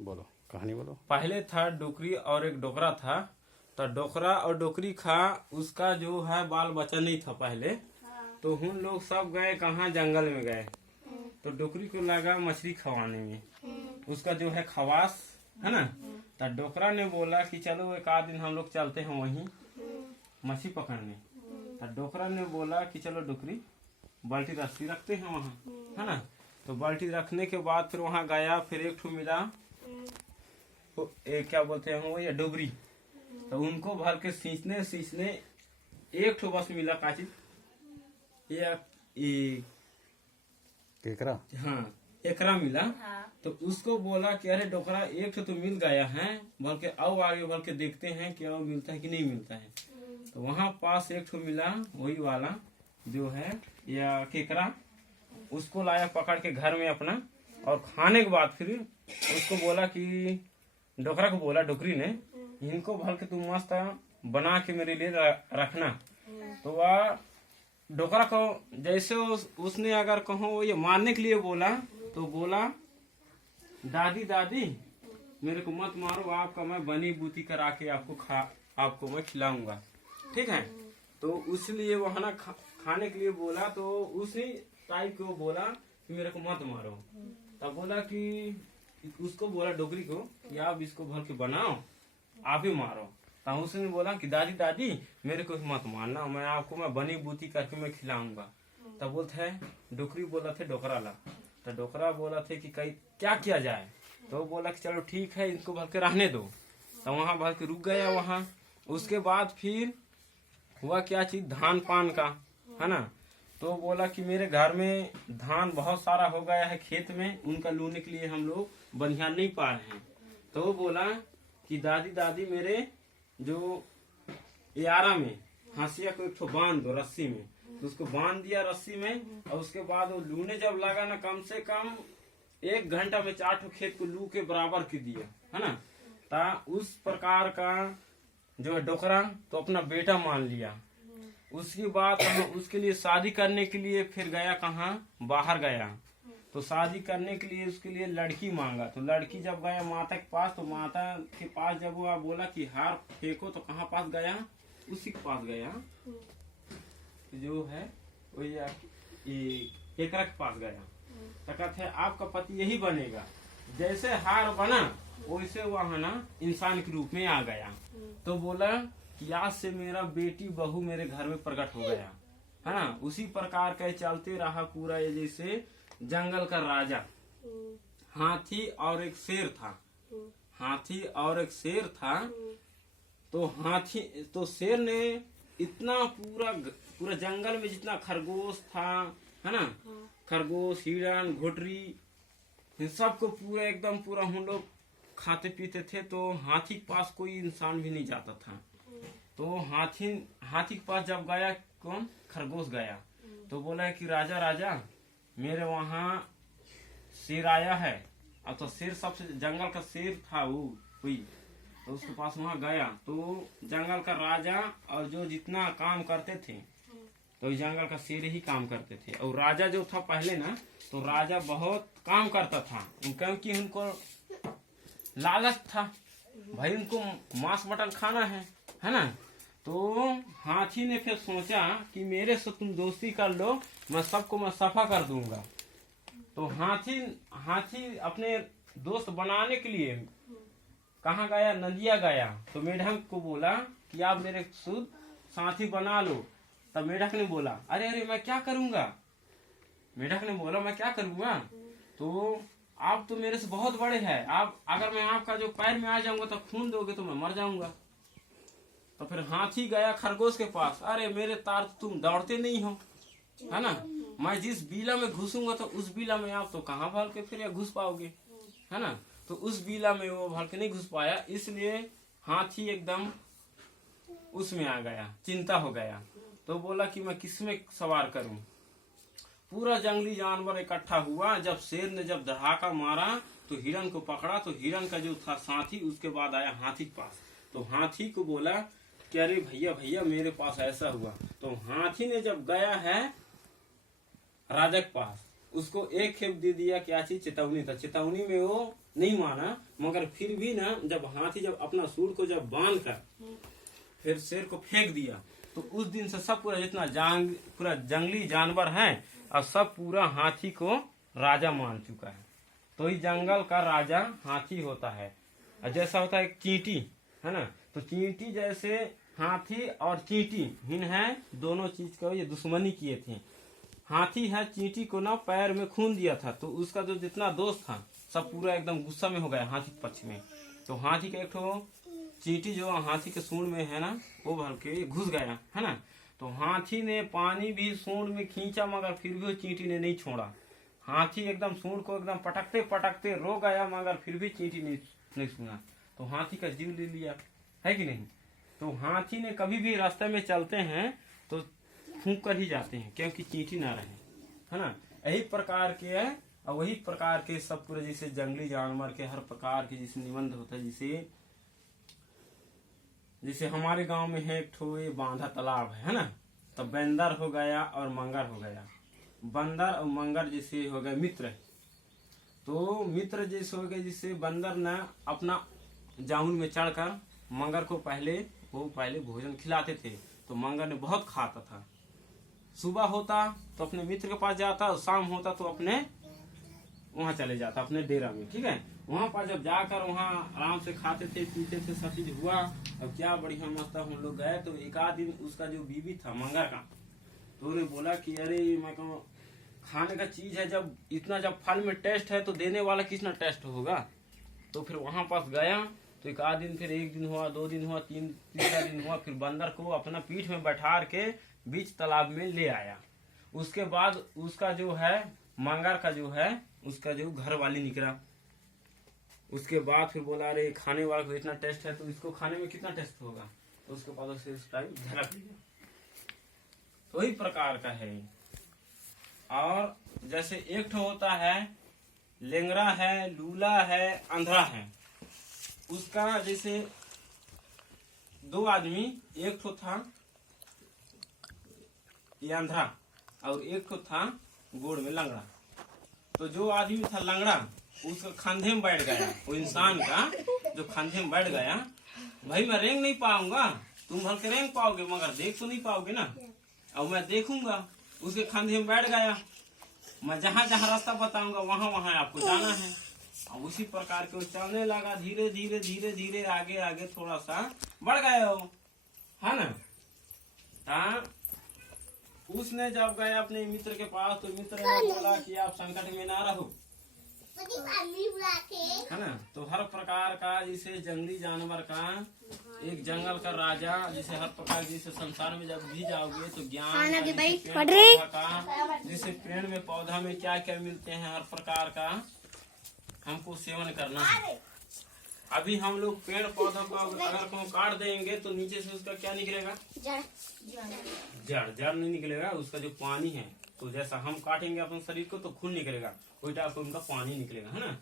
बोलो, कहानी बोलो। पहले था डोकरी और एक डोकरा था। तो डोकरा और डोकरी खा उसका जो है बाल बच्चा नहीं था पहले। तो हम लोग सब गए कहाँ, जंगल में गए। तो डोकरी को लगा मछली खवाने में, उसका जो है खवास है ना। तो डोकरा ने बोला कि चलो एक आध दिन हम लोग चलते हैं वहीं मछली पकड़ने। तो डोकरा ने बोला कि चलो डोकरी बाल्टी रस्सी रखते हैं वहाँ, है ना। तो बाल्टी रखने के बाद फिर वहाँ गया, फिर एक ठो मिला क्या बोलते हैं वो, ये डोबरी। तो उनको भर के सींचने सींचने एक ठो बस मिला काची, ये केकरा। हाँ एकरा मिला। तो उसको बोला कि अरे डोकरा एक ठो तो मिल गया है, बल्कि आओ आगे बढ़ के देखते हैं कि और मिलता है कि नहीं मिलता है। तो वहाँ पास एक ठो मिला वही वाला जो है या केकरा। उसको लाया पकड़ के घर में अपना, और खाने के बाद फिर उसको बोला कि डोकरा को बोला डोकरी ने, इनको भर के तुम मस्त बना के मेरे लिए रखना। तो वह डोकरा को जैसे उसने अगर कहो ये मारने के लिए बोला, तो बोला दादी दादी मेरे को मत मारो, आपका मैं बनी बूती करा के आपको मैं खिलाऊंगा, ठीक है। तो इसलिए वो है ना खाने के लिए बोला। तो उसी टाइप को बोला कि मेरे को मत मारो। तब बोला कि उसको बोला डोकरी को कि आप इसको भर के बनाओ, आप ही मारो। तो उसने बोला कि दादी दादी मेरे को मत मारना, मैं आपको मैं बनी बूती करके मैं खिलाऊंगा। तब बोलते है डोकरी बोला थे डोकरा ला। तो डोकरा बोला थे कि कहीं क्या किया जाए। तो बोला कि चलो ठीक है इनको भर के रहने दो। तो वहाँ भर के रुक गया वहाँ। उसके बाद फिर हुआ क्या चीज, धान पान का है ना। तो बोला कि मेरे घर में धान बहुत सारा हो गया है खेत में, उनका लूने के लिए हम लोग बनिया नहीं पा रहे हैं। तो वो बोला कि दादी दादी मेरे जो यारा में हंसिया को एक ठो बांध दो रस्सी में। तो उसको बांध दिया रस्सी में, और उसके बाद वो लूने जब लगा ना, कम से कम 1 घंटा में 4 ठो खेत को लू के बराबर कर दिया, है ना। ता उस प्रकार का जो है डोकरा तो अपना बेटा मान लिया। उसकी बात उसके लिए शादी करने के लिए फिर गया कहाँ, बाहर गया। तो शादी करने के लिए उसके लिए लड़की मांगा। तो लड़की जब गया माता के पास, तो माता के पास जब वो बोला कि हार फेंको, तो कहाँ पास गया, उसी के पास गया जो है वही केकरा के पास गया। तो कहते हैं आपका पति यही बनेगा। जैसे हार बना वैसे वह ना इंसान के रूप में आ गया। तो बोला कि आज से मेरा बेटी बहू मेरे घर में प्रकट हो गया, है ना। उसी प्रकार का चलते रहा पूरा। ये जैसे जंगल का राजा, हाथी और एक शेर था। हाथी और एक शेर था। तो शेर ने इतना पूरा जंगल में जितना खरगोश था, है ना, खरगोश हिरण घोटरी इन सबको पूरा एकदम पूरा हम लोग खाते पीते थे। तो हाथी के पास कोई इंसान भी नहीं जाता था। तो हाथी के पास जब गया कौन, खरगोश गया। तो बोला कि राजा राजा मेरे वहाँ शेर आया है। अब तो शेर सबसे जंगल का शेर था वो हुई। तो उसके पास वहाँ गया। तो जंगल का राजा और जो जितना काम करते थे, तो जंगल का शेर ही काम करते थे। और राजा जो था पहले ना, तो राजा बहुत काम करता था, क्योंकि उनको लालच था भाई, उनको मांस मटन खाना है ना। तो हाथी ने फिर सोचा कि मेरे से तुम दोस्ती कर लो, मैं सबको मैं सफा कर दूंगा। तो हाथी अपने दोस्त बनाने के लिए कहाँ गया, नदिया गया। तो मेढक को बोला कि आप मेरे शुद्ध साथी बना लो। तब मेढक ने बोला अरे अरे मैं क्या करूंगा। मेढक ने बोला मैं क्या करूंगा, तो आप तो मेरे से बहुत बड़े हैं, आप अगर मैं आपका जो पैर में आ जाऊंगा तो खून दोगे तो मैं मर जाऊंगा। तो फिर हाथी गया खरगोश के पास, अरे मेरे तार तुम दौड़ते नहीं हो, है ना। मैं जिस बीला में घुसूंगा तो उस बीला में आप तो कहाँ भर के फिर घुस पाओगे, है ना। तो उस बीला में वो भर के नहीं घुस पाया, इसलिए हाथी एकदम उसमें आ गया, चिंता हो गया। तो बोला कि मैं किसमें सवार करूं। पूरा जंगली जानवर इकट्ठा हुआ। जब शेर ने जब दहाका मारा तो हिरन को पकड़ा। तो हिरन का जो था साथी, उसके बाद आया हाथी के पास। तो हाथी को बोला कि अरे भैया भैया मेरे पास ऐसा हुआ। तो हाथी ने जब गया है राजा के पास, उसको एक खेप दे दिया, क्या चीज, चेतावनी था। चेतावनी में वो नहीं माना, मगर फिर भी ना जब हाथी जब अपना सूंड को जब बांध कर फिर शेर को फेंक दिया, तो उस दिन से सब पूरा जितना पूरा जंगली जानवर है और सब पूरा हाथी को राजा मान चुका है। तो इस जंगल का राजा हाथी होता है। और जैसा होता है चींटी, है ना, तो चींटी जैसे हाथी और चींटी हिन है, दोनों चीज को ये दुश्मनी किए थे। हाथी है चींटी को ना पैर में खून दिया था, तो उसका जो जितना दोस्त था सब पूरा एकदम गुस्सा में हो गया हाथी के पक्ष में। तो हाथी का एक ठो चींटी जो हाथी के सूंड में है ना, वो भर के घुस गया, है ना। तो हाथी ने पानी भी सूंड में खींचा, मगर फिर भी चींटी ने नहीं छोड़ा। हाथी एकदम सूंड को एकदम पटकते पटकते रो गया, मगर फिर भी चींटी नहीं सुना। तो हाथी का जीव ले लिया, है कि नहीं। तो हाथी ने कभी भी रास्ते में चलते हैं तो फूंक कर ही जाते हैं, क्योंकि चींटी ना रहे, है ना। यही प्रकार के है, और वही प्रकार के सब पूरे जैसे जंगली जानवर के हर प्रकार के जैसे निबंध होता है। जैसे हमारे गांव में है एक ठो ये बांधा तालाब है ना, तो बंदर हो गया और मंगर हो गया। बंदर और मंगर जैसे हो गए मित्र, तो मित्र जैसे हो गए, जिससे बंदर ने अपना जामुन में चढ़कर मंगर को पहले भोजन खिलाते थे। तो मंगर ने बहुत खाता था। सुबह होता तो अपने मित्र के पास जाता, और शाम होता तो अपने वहां चले जाता अपने डेरा में, ठीक है। वहां पर जब जाकर वहां आराम से खाते थे पीते थे, सब चीज हुआ। अब क्या बढ़िया मस्त हम लोग गए, तो एक आध दिन उसका जो बीवी था मंगर का, तो उन्हें बोला कि अरे मैं कहूँ खाने का चीज है, जब इतना जब फल में टेस्ट है तो देने वाला कितना टेस्ट होगा। तो फिर वहां पास गया, तो एक आध दिन, फिर एक दिन हुआ, 2 दिन हुआ, तीसरा दिन हुआ, फिर बंदर को अपना पीठ में बैठा के बीच तालाब में ले आया। उसके बाद उसका जो है मंगर का जो है उसका जो घर वाली निकला। उसके बाद फिर बोला अरे खाने वाला को इतना टेस्ट है तो इसको खाने में कितना टेस्ट होगा, तो उसके बाद उसे उस टाइम झलक लिया। तो वही प्रकार का है। और जैसे एक ठो होता है लेंगरा है, लूला है, अंधरा है। उसका जैसे 2 आदमी, एक ठो था ये अंधरा और एक ठो था गोड़ में लंगड़ा। तो जो आदमी था लंगड़ा उसका कंधे में बैठ गया, वो इंसान का जो कंधे में बैठ गया, भाई मैं रेंग नहीं पाऊंगा, तुम भर के रेंग पाओगे मगर देख तो नहीं पाओगे ना, और मैं देखूंगा। उसके कंधे में बैठ गया, मैं जहाँ जहाँ रास्ता बताऊंगा वहाँ वहाँ आपको जाना है। और उसी प्रकार के वो चलने लगा, धीरे धीरे धीरे धीरे आगे आगे थोड़ा सा बढ़ गया वो, है ना। उसने जब गए अपने मित्र के पास, तो मित्र ने बोला कि आप संकट में ना रहो, है ना। तो हर प्रकार का जैसे जंगली जानवर का एक जंगल का राजा, जैसे हर प्रकार जैसे संसार में जब भी जाओगे तो ज्ञान का जैसे पेड़ में पौधा में क्या क्या मिलते हैं, हर प्रकार का हमको सेवन करना है। अभी हम लोग पेड़ पौधा को अगर को काट देंगे तो नीचे से उसका क्या निकलेगा, जड़ नहीं निकलेगा, उसका जो पानी है। तो जैसा हम काटेंगे अपने शरीर को तो खून निकलेगा, वही टाइप उनका पानी निकलेगा, है ना।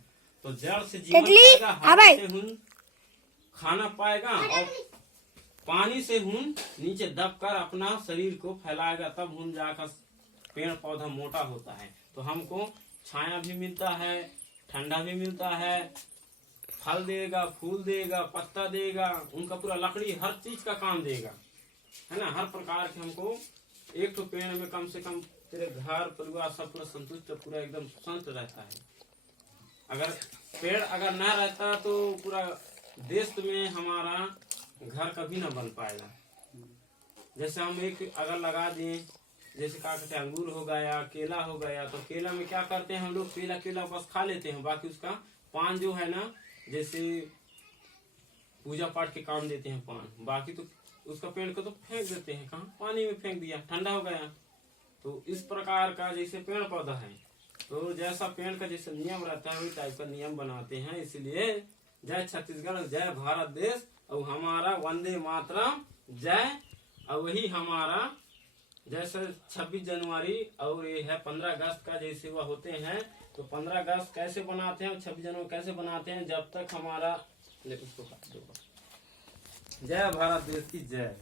तो जड़ से जीवन पाएगा, हवा से खून खाना पाएगा, और पानी से खून नीचे दबकर अपना शरीर को फैलाएगा, तब खून जाकर पेड़ पौधा मोटा होता है। तो हमको छाया भी मिलता है, ठंडा भी मिलता है, फल देगा, फूल देगा, पत्ता देगा, उनका पूरा लकड़ी हर चीज का काम देगा, है ना। हर प्रकार के हमको एक तो पेड़ में कम से कम तेरे घर परिवार सब पूरा संतुष्ट, पूरा एकदम शांत रहता है। अगर पेड़ अगर ना रहता तो पूरा देश में हमारा घर कभी ना बन पाएगा। जैसे हम एक अगर लगा दें, जैसे क्या कहते हैं अंगूर हो गया, केला हो गया, तो केला में क्या करते हैं हम लोग, केला बस खा लेते हैं, बाकी उसका पान जो है ना, जैसे पूजा पाठ के काम देते हैं पान, बाकी तो उसका पेड़ को तो फेंक देते हैं, कहाँ पानी में फेंक दिया, ठंडा हो गया। तो इस प्रकार का जैसे पेड़ पौधा है, तो जैसा पेड़ का जैसे नियम रहता है वही टाइप का नियम बनाते हैं। इसलिए जय छत्तीसगढ़, जय भारत देश, और हमारा वंदे मातरम जय। और वही हमारा जैसे 26 जनवरी और ये है 15 अगस्त का जैसे वह होते हैं, तो 15 अगस्त कैसे बनाते हैं और 26 जनवरी कैसे बनाते हैं, जब तक हमारा जय भारत देश की जय।